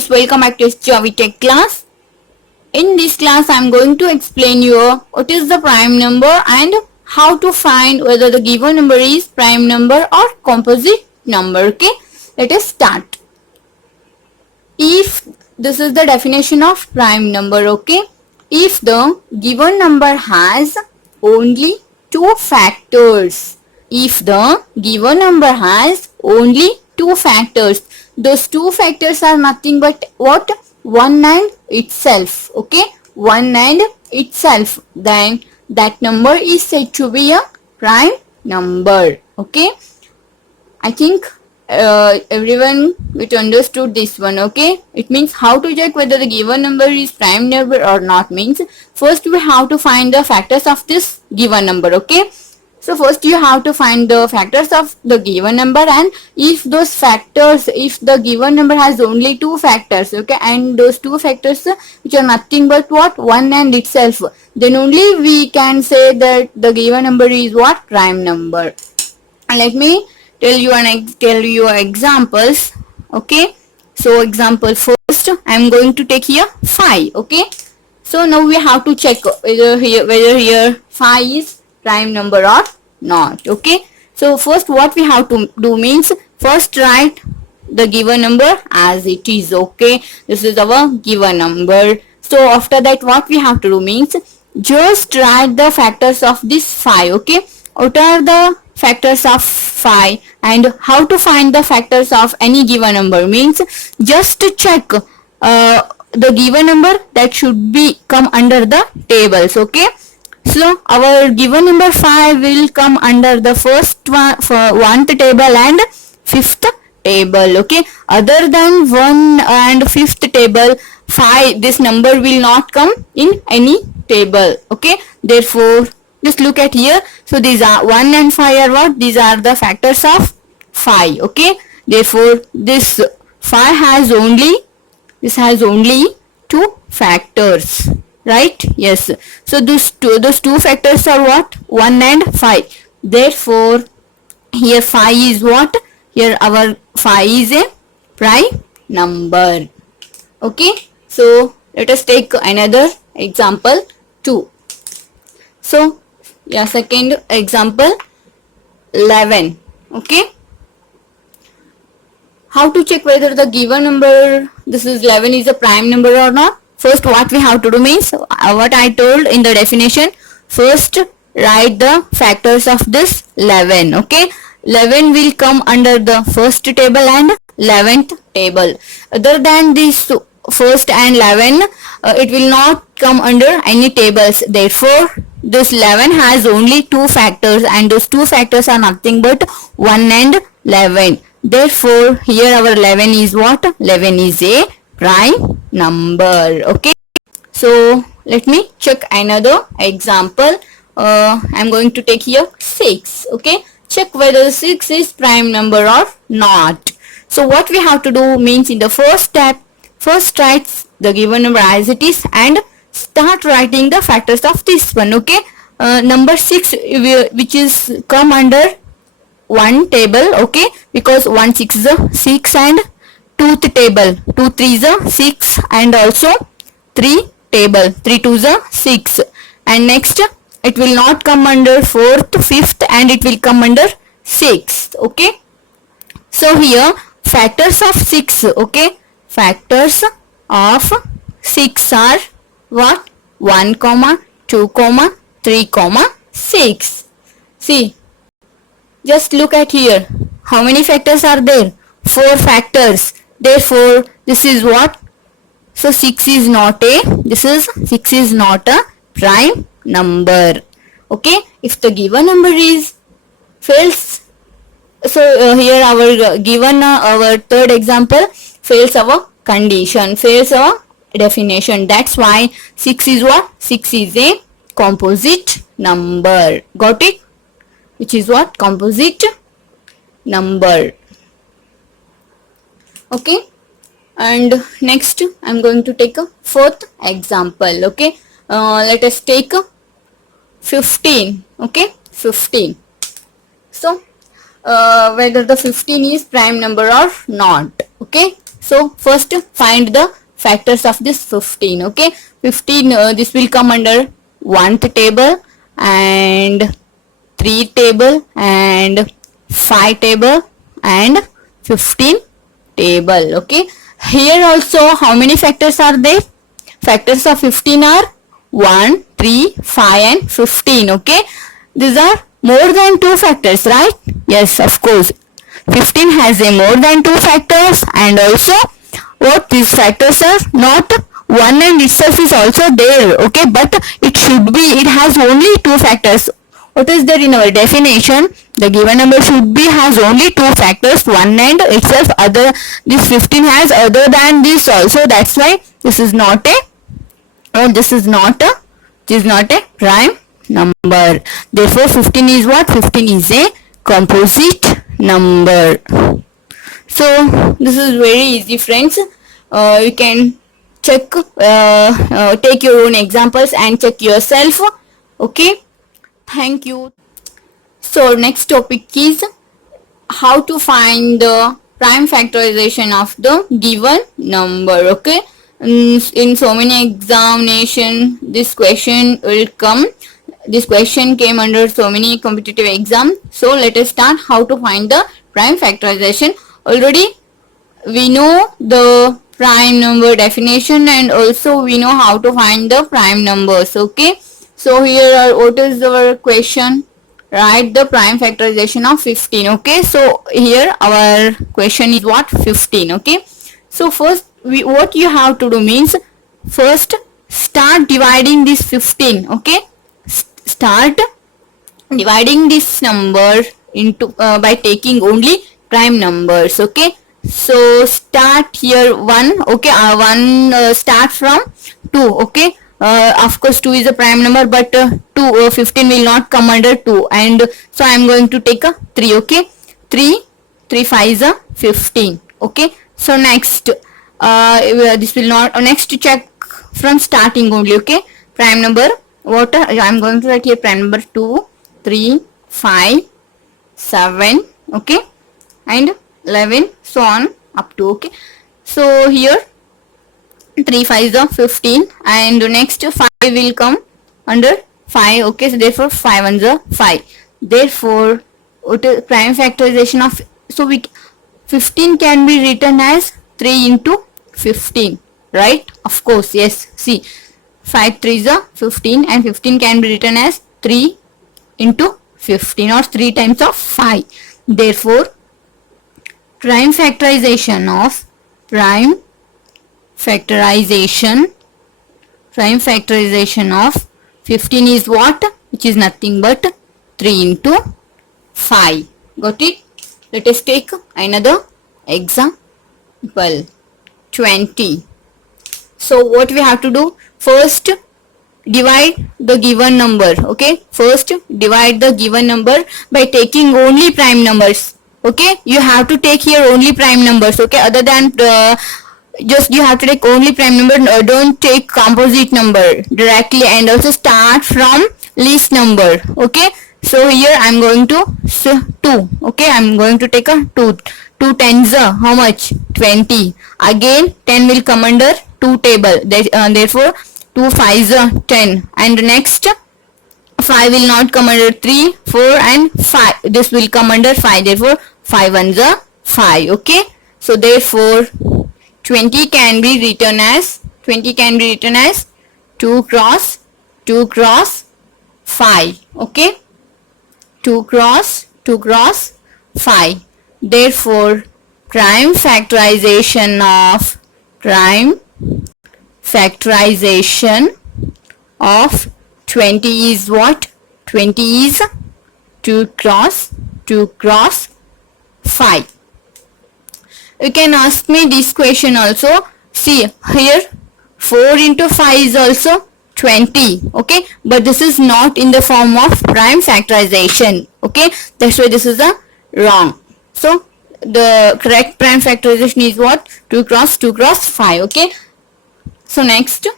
guys, welcome back to Java Tech class. In this class I am going to explain you what is the prime number and how to find whether the given number is prime number or composite number. Okay, let us start. If this is the definition of prime number, okay, if the given number has only two factors, if the given number has only two factors, those two factors are nothing but what? 1 and itself. Okay, 1 and itself, then that number is said to be a prime number. Okay, I think everyone will understood this one. Okay, it means how to check whether the given number is prime number or not means first we have to find the factors of this given number. Okay, so first you have to find the factors of the given number, and if those factors, if the given number has only two factors, okay, and those two factors which are nothing but what? 1 and itself, then only we can say that the given number is what? Prime number. And let me tell you examples. Okay, so example first I am going to take here 5. Okay, so now we have to check whether here 5 is prime number or not. Okay, so first what we have to do means first write the given number as it is. Okay, this is our given number. So after that what we have to do means just write the factors of this 5. Okay, what are the factors of 5 and how to find the factors of any given number means just to check the given number that should be come under the tables. Okay, so our given number 5 will come under the first one for 1th table and 5th table. Okay, other than 1 and 5th table, 5, this number will not come in any table. Okay, therefore just look at here. So these are 1 and 5 are what? These are the factors of 5. Okay, therefore this 5 has only two factors, right? Yes, so those two factors are what? 1 and 5. Therefore here 5 is what? Here our 5 is a prime number. Okay, so let us take another example 2. So yeah, second example 11. Okay, how to check whether the given number, this is 11, is a prime number or not? First what we have to do means what I told in the definition, first write the factors of this 11. Okay, 11 will come under the first table and 11th table. Other than this first and 11, it will not come under any tables. Therefore this 11 has only two factors, and those two factors are nothing but 1 and 11. Therefore here our 11 is what? 11 is a prime number. Okay, so let me check another example. I'm going to take here 6. Okay, check whether 6 is prime number or not. So what we have to do means in the first step, first write the given number as it is and start writing the factors of this one. Okay, number 6 which is come under one table. Okay, because 1 6 is a 6 and 2th table, 2 3 is a 6 and also 3 table, 3 2 is a 6, and next it will not come under 4th, 5th, and it will come under 6th. Okay, so here factors of 6. Okay, factors of 6 are what? 1 comma 2 comma 3 comma 6. See, just look at here, how many factors are there? 4 factors. Therefore this is what? So 6 is not a prime number. Okay, if the given number is fails, so here our given our third example fails our condition, fails our definition. That's why 6 is what? 6 is a composite number. Got it? Which is what? Composite number. Okay, and next I'm going to take a 4th example. Okay, let us take 15. Okay, 15. So whether the 15 is prime number or not. Okay, So first find the factors of this 15. Okay, 15, this will come under 1th table and 3 table and 5 table and 15 table. Okay, here also how many factors are there? Factors of 15 are 1, 3, 5 and 15. Okay, these are more than 2 factors, right? Yes, of course. 15 has a more than 2 factors, and also what these factors are not 1 and itself is also there. Okay, but it has only 2 factors. What is there in our definition? The given number should be has only 2 factors, 1 and itself. Other, this 15 has other than this also. That's why this is not a prime number. Therefore 15 is what? 15 is a composite number. So this is very easy, friends. You can check, take your own examples and check yourself. Okay, thank you. So next topic is how to find the prime factorization of the given number. Okay, in so many examination this question will come. This question came under so many competitive exam. So let us start how to find the prime factorization. Already we know the prime number definition, and also we know how to find the prime numbers. Okay, so here what is our question? Write the prime factorization of 15. Okay, so here our question is what? 15. Okay, so first what you have to do means, first start dividing this 15. Okay, start dividing this number into by taking only prime numbers. Okay, so start here 1. Okay, 1 start from 2. Okay, of course 2 is a prime number, but 15 will not come under 2, and so I am going to take a 3. Okay, 3 5 is a 15. Okay, so next this will not, next check from starting only. Okay, prime number, what I am going to write here, prime number 2, 3, 5, 7, okay, and 11, so on up to. Okay, so here 3 5 is a 15, and next 5 will come under 5. Okay, so therefore 5 1 is a 5. Therefore what is prime factorization of, so 15 can be written as 3 into 15, right? Of course, yes. See, 5 3 is a 15, and 15 can be written as 3 into 15, or 3 times of 5. Therefore prime factorization of prime factorization of 15 is what? Which is nothing but 3 into 5. Got it? Let us take another example. 20. So what we have to do? First divide the given number. Okay, first divide the given number by taking only prime numbers. Okay, you have to take here only prime numbers. Okay, other than just you have to take only prime number. Don't take composite number directly, and also start from least number. Okay, so here I am going to 2. Okay, I am going to take a 2. 2 tens are how much? 20. Again 10 will come under 2 table. Therefore 2 5s are 10, and next 5 will not come under 3, 4 and 5. This will come under 5. Therefore 5 1s are 5. Okay, so therefore 20 can be written as 2 cross 5. Okay, 2 cross 5. Therefore prime factorization of 20 is what? 20 is 2 cross 5. You can ask me this question also. See here 4 into 5 is also 20. Okay, but this is not in the form of prime factorization. Okay, that's why this is a wrong. So the correct prime factorization is what? 2 cross 5. Okay, so next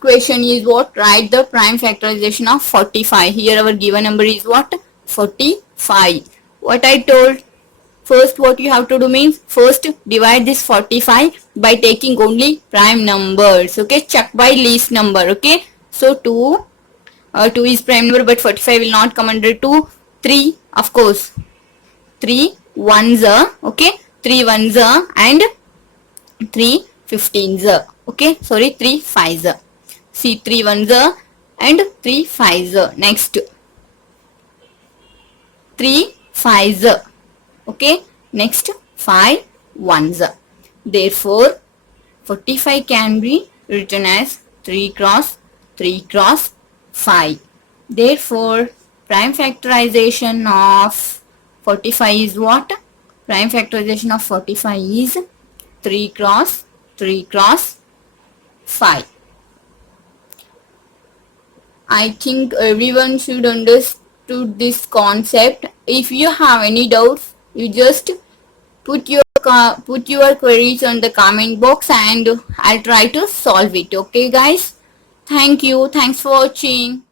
question is what? Write the prime factorization of 45. Here our given number is what? 45. What I told, First what you have to do means first divide this 45 by taking only prime numbers. Okay, check by least number. Okay, so 2 is prime number, but 45 will not come under 2. 3, of course, 3 ones are, okay, 3 ones are and 3 15s are. Okay, sorry, 3 5s are. See, 3 ones are and 3 5s are. Next 3 5s are. Okay, next 5 ones are. Therefore 45 can be written as 3 cross 3 cross 5. Therefore prime factorization of 45 is what? Prime factorization of 45 is 3 cross 3 cross 5. I think everyone should understood this concept. If you have any doubts, you just put your queries on the comment box and I'll try to solve it. Okay guys, thank you, thanks for watching.